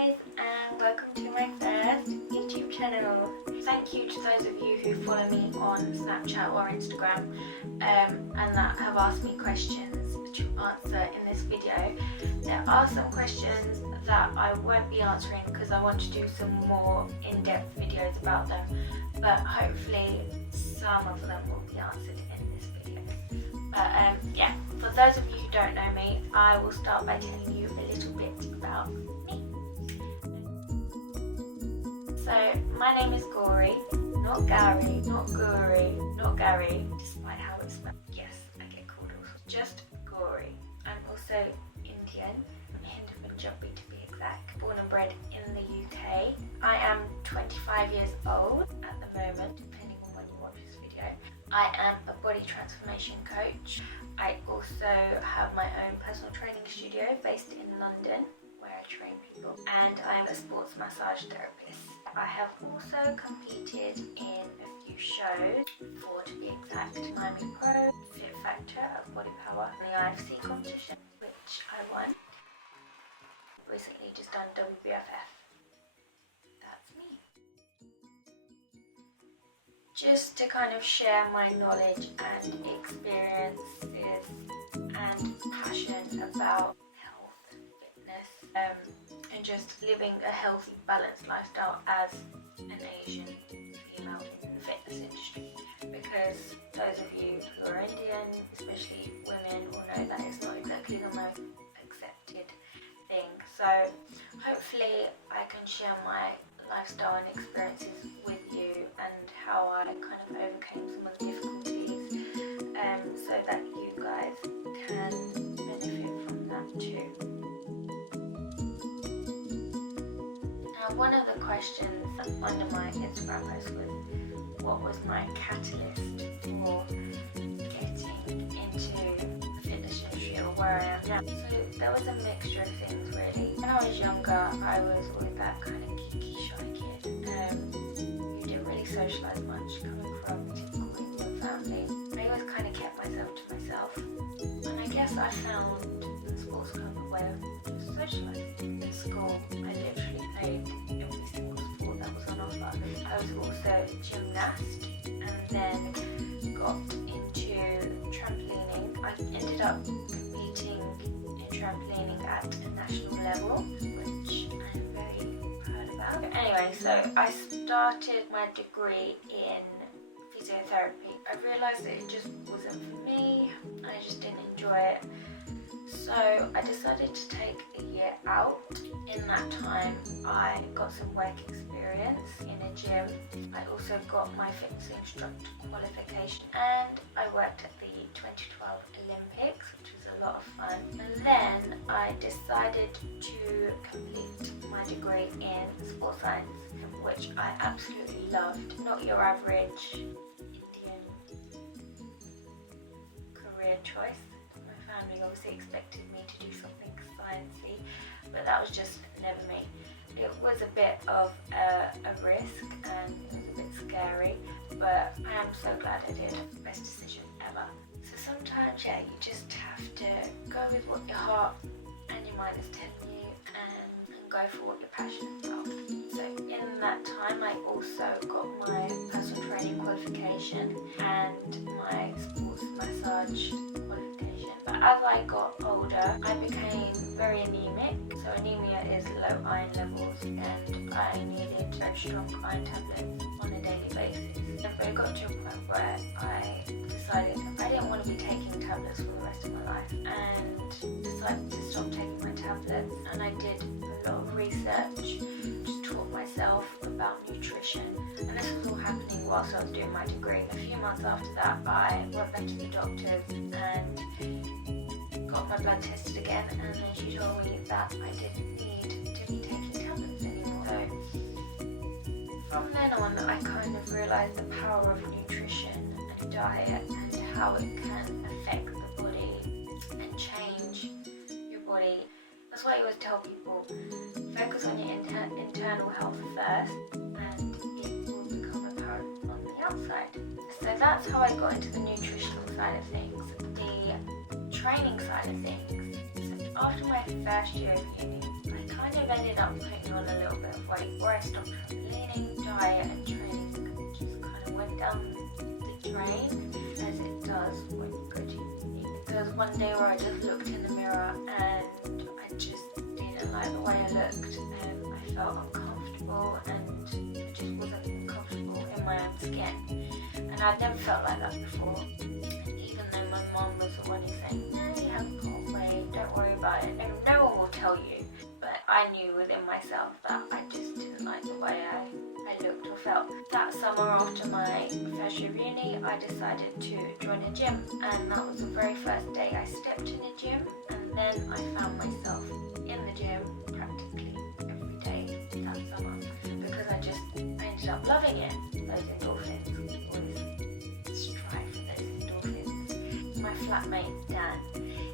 guys, and welcome to my first YouTube channel. Thank you to those of you who follow me on Snapchat or Instagram and that have asked me questions to answer in this video. There are some questions that I won't be answering because I want to do some more in-depth videos about them, but hopefully some of them will be answered in this video. But yeah, for those of you who don't know me, I will start by telling you a little bit about me. So my name is Gauri, not Gauri, not Gauri, not Gary, despite how it's spelled. Yes, I get called also. Just Gauri. I'm also Indian, Hindu Punjabi to be exact, born and bred in the UK. I am 25 years old at the moment, depending on when you watch this video. I am a body transformation coach. I also have my own personal training studio based in London, where I train people, and I'm a sports massage therapist. I have also competed in a few shows, 4 to be exact: Miami Pro, Fit Factor of Body Power, and the IFC competition, which I won. Recently just done WBFF. That's me. Just to kind of share my knowledge and experiences and passion about health, fitness, and just living a healthy, balanced lifestyle as an Asian female in the fitness industry. Because those of you who are Indian, especially women, will know that it's not exactly the most accepted thing. So hopefully I can share my lifestyle and experiences with you and how I kind of overcame some of the difficulties, so that you guys can benefit from that too. Now, one of the questions under my Instagram post was, what was my catalyst for getting into the fitness industry or where I am now? So there was a mixture of things really. When I was younger, I was always that kind of geeky, shy kid who didn't really socialise much, coming from a typical Indian family. I always kind of kept myself to myself, and I guess I found the sports club a way of just socialising. In school, I literally played every single sport that was on offer. I was also gymnast, and then got into trampolining. I ended up competing in trampolining at a national level, which I'm very proud about. But anyway, so I started my degree in physiotherapy. I realised that it just wasn't for me, I just didn't enjoy it. So I decided to take a year out. In that time, I got some work experience in a gym. I also got my fitness instructor qualification, and I worked at the 2012 Olympics, which was a lot of fun. And then I decided to complete my degree in sports science, which I absolutely loved. Not your average Indian career choice. My family obviously expected me to do something sciencey, but that was just never me. It was a bit of a risk and it was a bit scary, but I am so glad I did. Best decision ever. So sometimes, yeah, you just have to go with what your heart and your mind is telling you and go for what you're passionate about. So in that time, I also got my personal training qualification and my sports massage qualification. But as I got older, I became very anemic. So anemia is low iron levels, and I needed very strong iron tablets on a daily basis. But it got to a point where I decided I didn't want to be taking tablets for the rest of my life, and decided to stop taking my tablets. And I did a lot of research, just taught myself about nutrition, and this was all happening whilst I was doing my degree. A few months after that, I went back to the doctors and got my blood tested again, and then she told me that I didn't need to be taking tablets anymore. So from then on, I kind of realised the power of nutrition and diet and how it can affect the body and change your body. That's why I always tell people, focus on your internal health first, and it will become apparent on the outside. So that's how I got into the nutritional side of things. The training side of things. So after my first year of uni, I kind of ended up putting on a little bit of weight where I stopped leaning, diet and training just kind of went down the drain, as it does when you go to uni. There was one day where I just looked in the mirror and I just didn't like the way I looked, and I felt uncomfortable and I just wasn't comfortable in my own skin, and I'd never felt like that before. Even though my mum was the one who said, no, you haven't got weight, don't worry about it, and no one will tell you. But I knew within myself that I just didn't like the way I looked or felt. That summer after my first year of uni, I decided to join a gym, and that was the very first day I stepped in a gym, and then I found myself in the gym practically every day that summer because I ended up loving it. Those endorphins, always strive for those endorphins. My flatmate Dan,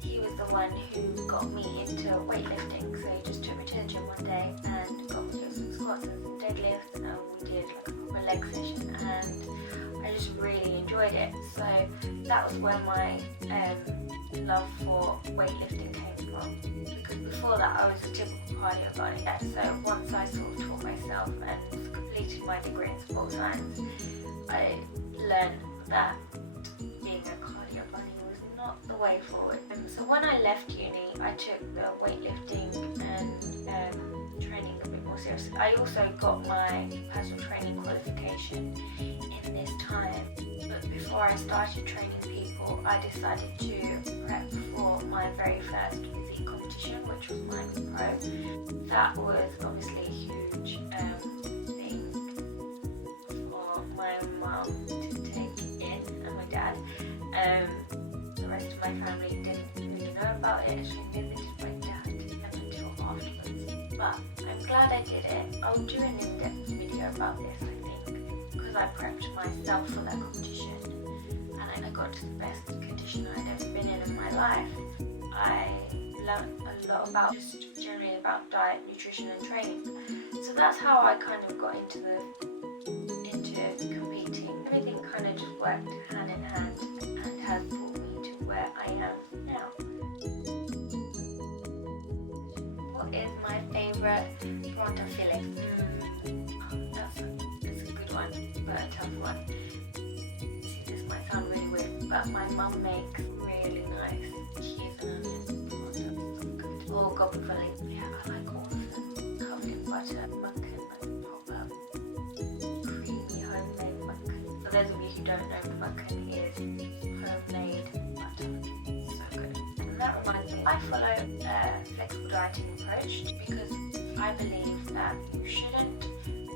he was the one who got me into weightlifting, so he just took me to the gym one day and got me to do some squats and some deadlifts, and we did like a proper leg session, and I just really enjoyed it. So that was where my love for weightlifting came from, because before that I was a typical cardio bunny. So once I sort of taught myself and completed my degree in sports science, I learned that being a cardio bunny was not the way forward. So when I left uni, I took the weightlifting and training a bit more seriously. I also got my personal training qualification in this time, but before I started training people, I decided to prep for my very first physique competition, which was Miami Pro. That was obviously a huge thing for my mum to take in, and my dad. The rest of my family didn't really know about it. Actually, neither did my dad until afterwards. But I'm glad I did it. I'll do an in-depth video about this, I think, because I prepped myself for that competition, and I got to the best condition I'd ever been in my life. I learned a lot about just generally about diet, nutrition and training. So that's how I kind of got into competing. Everything kind of just worked hand in hand and has brought me to where I am now. What is my favourite pronto fillet? That's a good one, but a tough one. See, this might sound really weird, but my mum makes really nice cheese and onion pronto. Or gobble fillet. Yeah, I like all of them. Covered in butter, mutton, and proper creamy homemade mutton. For those of you who don't know, mutton is homemade butter. So good. And that reminds me, I follow a flexible dieting approach because I believe that you shouldn't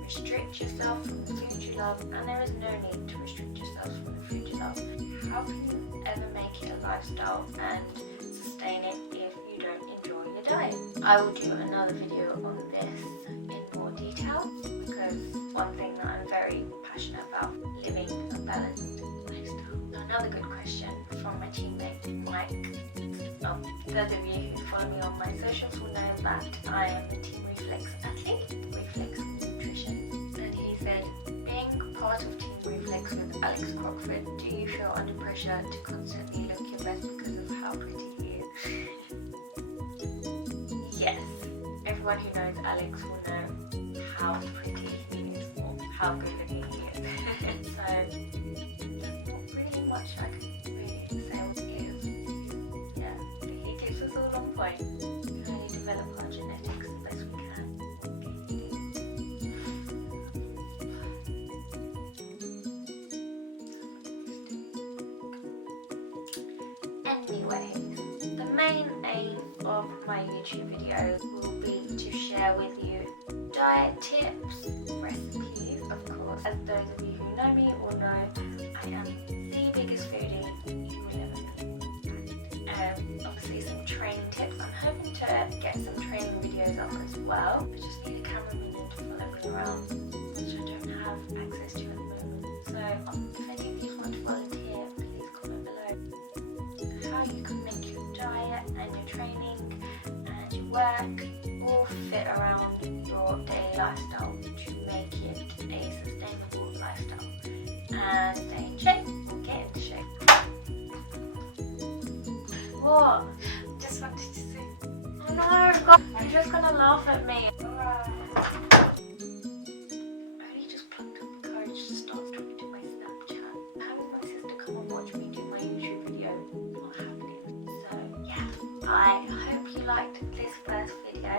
restrict yourself from the food you love, and there is no need to restrict yourself from the food you love. How can you ever make it a lifestyle and sustain it if you don't enjoy your diet? I will do another video on this in more detail, because one thing that I'm very passionate about, living a balanced lifestyle. Another good question from my teammate Mike. Those of you who follow me on my socials will know that I am a Team Reflex athlete, Reflex Nutrition. And he said, being part of Team Reflex with Alex Crockford, do you feel under pressure to constantly look your best because of how pretty he is? Yes. Everyone who knows Alex will know how pretty he is, or how good looking he is. So there's not really much I can really say what he is. Yeah, but he keeps us all on point. We can only develop our genetics the best we can. Anyways, the main aim of my YouTube videos will be to share with you diet tips, recipes, of course. As those of you who know me will know, I am the biggest foodie you will ever meet. Obviously some training tips. I'm hoping to get some training videos up as well. I just need a cameraman to follow me around, which I don't have access to at the moment. So if any of you want to volunteer, please comment below. How you can make your diet and your training and your work all fit around your daily lifestyle to make it a sustainable lifestyle and stay in shape or get into shape. What? Just wanted to say, oh no, I've got You're just gonna laugh at me. Alright. I only just plucked up the courage to start talking to my Snapchat. Having my sister come and watch me do my YouTube video, not happening. So yeah, I hope you liked this first video.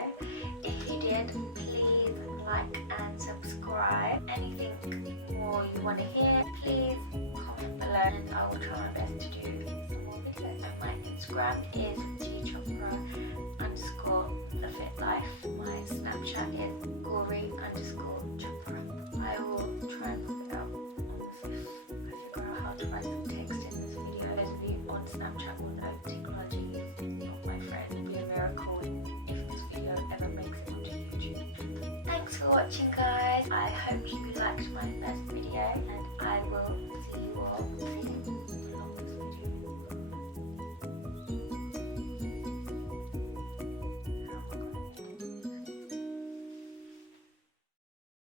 If you did, please like and subscribe. Anything more you want to hear, please comment below and I will try my best to do some more videos. And my Instagram is Chopra _ the fit life. My Snapchat is Gauri _ Chopra. I will try and put it out almost if I figure out how to write some text in this video. Those of you on Snapchat will know technology is not my friend. It would be a miracle if this video ever makes it onto YouTube. Thanks for watching, guys. I hope you liked my first video and